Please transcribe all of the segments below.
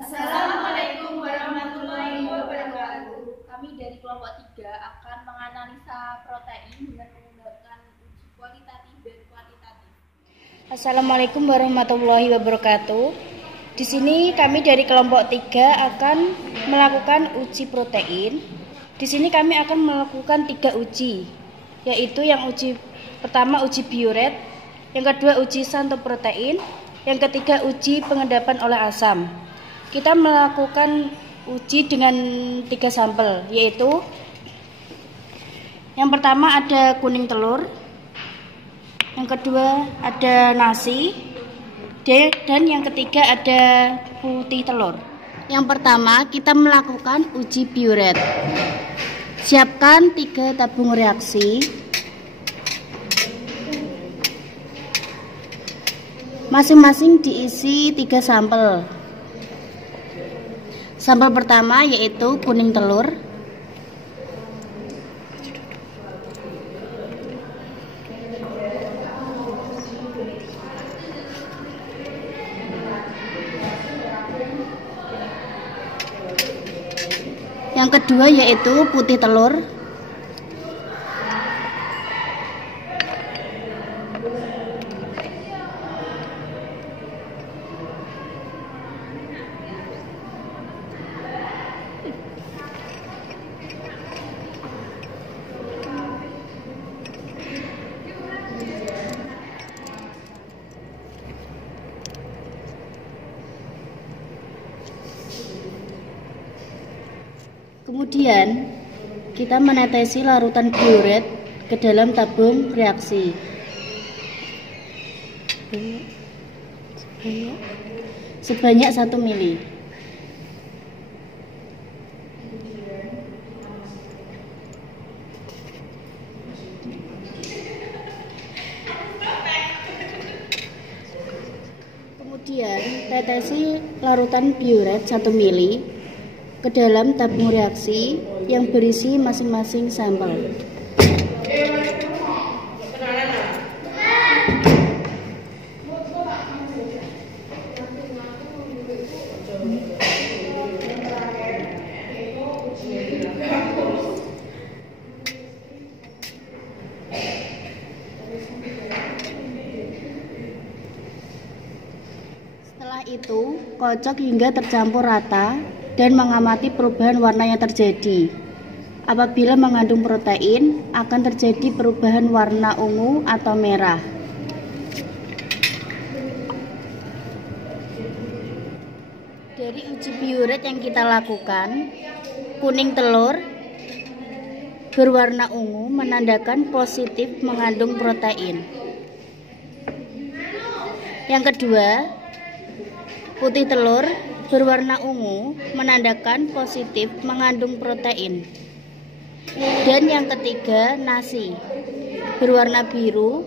Assalamualaikum warahmatullahi wabarakatuh. Kami dari kelompok 3 akan menganalisa protein dengan menggunakan uji kualitatif dan kuantitatif. Assalamualaikum warahmatullahi wabarakatuh. Di sini kami dari kelompok 3 akan melakukan uji protein. Di sini kami akan melakukan 3 uji, yaitu yang uji pertama uji bioret, yang kedua uji santoprotein, yang ketiga uji pengendapan oleh asam. Kita melakukan uji dengan 3 sampel, yaitu yang pertama ada kuning telur, yang kedua ada nasi, dan yang ketiga ada putih telur. Yang pertama kita melakukan uji bioret. Siapkan 3 tabung reaksi. Masing-masing diisi 3 sampel. Sampel pertama yaitu kuning telur. Yang kedua yaitu putih telur. Kemudian kita menetesi larutan bioret ke dalam tabung reaksi sebanyak 1 mili. Kemudian tetesi larutan bioret 1 mili ke dalam tabung reaksi yang berisi masing-masing sampel. Setelah itu, kocok hingga tercampur rata dan mengamati perubahan warna yang terjadi. Apabila mengandung protein, akan terjadi perubahan warna ungu atau merah. Dari uji bioret yang kita lakukan, kuning telur berwarna ungu menandakan positif mengandung protein. Yang kedua, putih telur berwarna ungu menandakan positif mengandung protein. Dan yang ketiga, nasi berwarna biru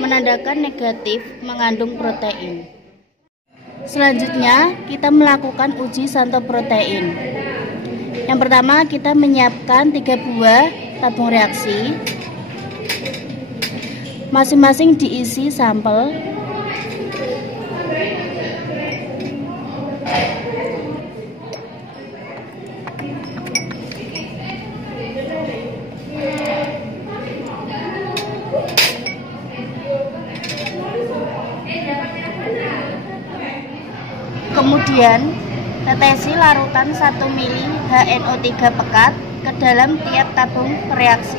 menandakan negatif mengandung protein. Selanjutnya, kita melakukan uji santoprotein. Yang pertama, kita menyiapkan 3 buah tabung reaksi. Masing-masing diisi sampel. Kemudian tetesi larutan 1 mili HNO3 pekat ke dalam tiap tabung reaksi.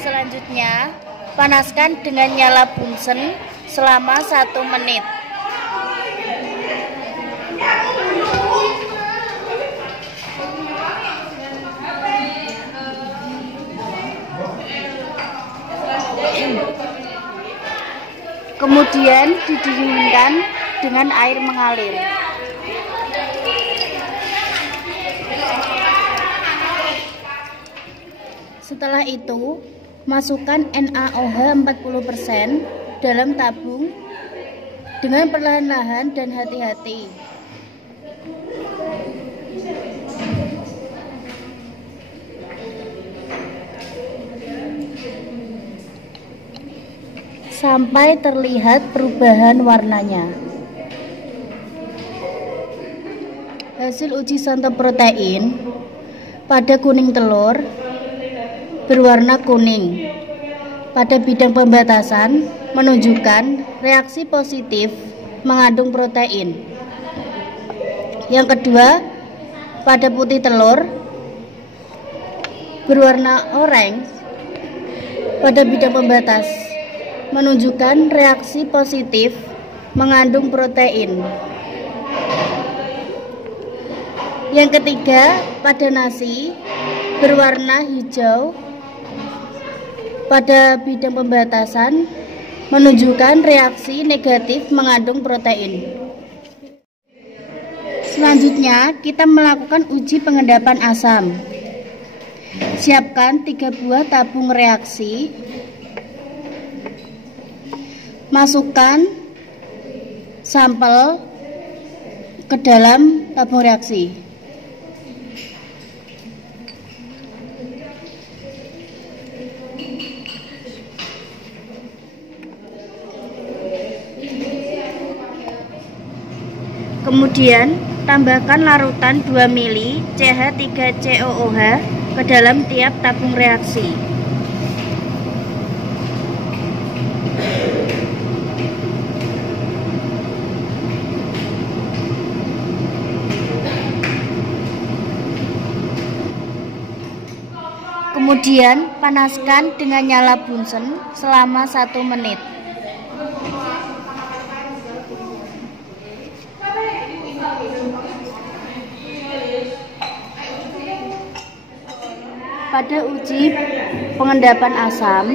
Selanjutnya, panaskan dengan nyala Bunsen selama 1 menit. Kemudian didinginkan dengan air mengalir. Setelah itu, masukkan NaOH 40% dalam tabung dengan perlahan-lahan dan hati-hati. sampai terlihat perubahan warnanya. Hasil uji santet protein pada kuning telur berwarna kuning. Pada bidang pembatasan menunjukkan reaksi positif mengandung protein. Yang kedua, pada putih telur berwarna oranye. Pada bidang pembatas menunjukkan reaksi positif mengandung protein. Yang ketiga, pada nasi berwarna hijau. Pada bidang pembatasan menunjukkan reaksi negatif mengandung protein. Selanjutnya, kita melakukan uji pengendapan asam. Siapkan 3 buah tabung reaksi. Masukkan sampel ke dalam tabung reaksi. Kemudian, tambahkan larutan 2 ml CH3COOH ke dalam tiap tabung reaksi. Kemudian, panaskan dengan nyala Bunsen selama 1 menit. Pada uji pengendapan asam,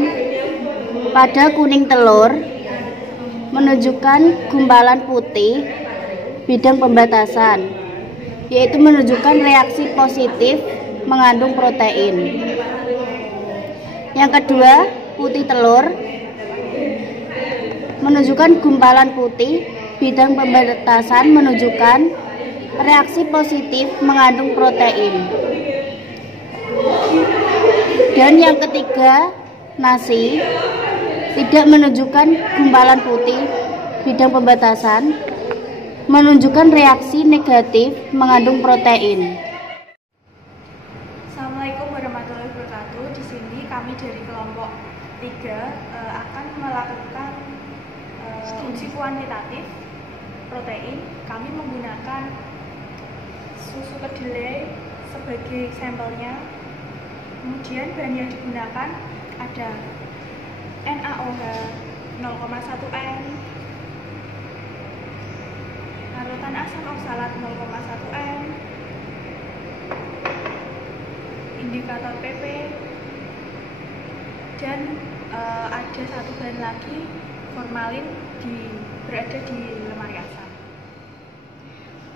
pada kuning telur menunjukkan gumpalan putih bidang pembatasan, yaitu menunjukkan reaksi positif mengandung protein. Yang kedua, putih telur menunjukkan gumpalan putih bidang pembatasan menunjukkan reaksi positif mengandung protein. Dan yang ketiga, nasi tidak menunjukkan gumpalan putih bidang pembatasan menunjukkan reaksi negatif mengandung protein. Assalamualaikum warahmatullahi wabarakatuh. Di sini kami dari kelompok 3 akan melakukan uji kuantitatif protein. Kami menggunakan susu kedelai sebagai sampelnya. Kemudian bahan yang digunakan ada NaOH 0,1 N, larutan asam oksalat 0,1 N, indikator PP, dan ada satu bahan lagi, formalin, berada di lemari asam.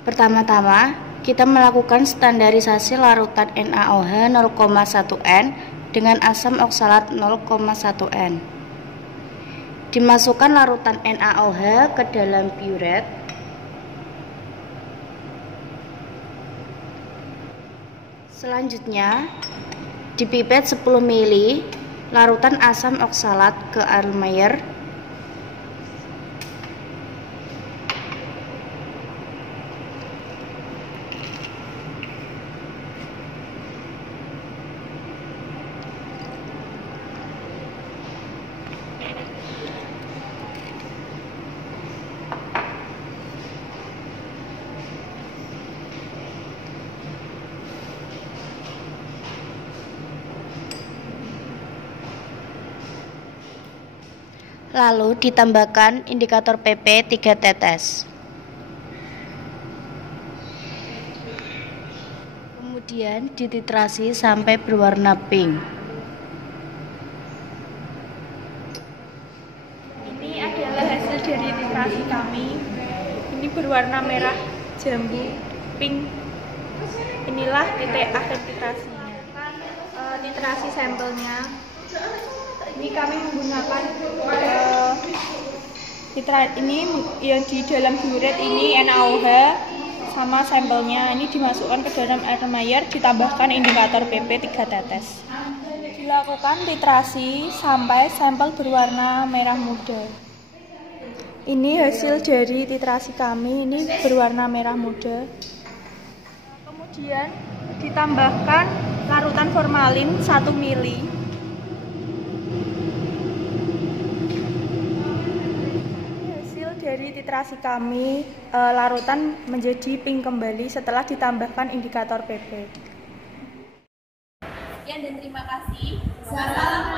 Pertama-tama, kita melakukan standarisasi larutan NaOH 0,1 N dengan asam oksalat 0,1 N. Dimasukkan larutan NaOH ke dalam piret. Selanjutnya, dipipet 10 ml larutan asam oksalat ke Erlenmeyer. Lalu ditambahkan indikator PP 3 tetes. Kemudian dititrasi sampai berwarna pink. Ini adalah hasil dari titrasi kami. Ini berwarna merah jambu pink. Inilah titik akhir titrasinya. Titrasi sampelnya. Ini kami menggunakan ini yang di dalam buret ini NaOH sama sampelnya. Ini dimasukkan ke dalam Erlenmeyer, ditambahkan indikator PP 3 tetes. Dilakukan titrasi sampai sampel berwarna merah muda. Ini hasil dari titrasi kami, ini berwarna merah muda. Kemudian ditambahkan larutan formalin 1 mili. Hasil dari titrasi kami, larutan menjadi pink kembali setelah ditambahkan indikator PP. Sekian dan terima kasih. Salam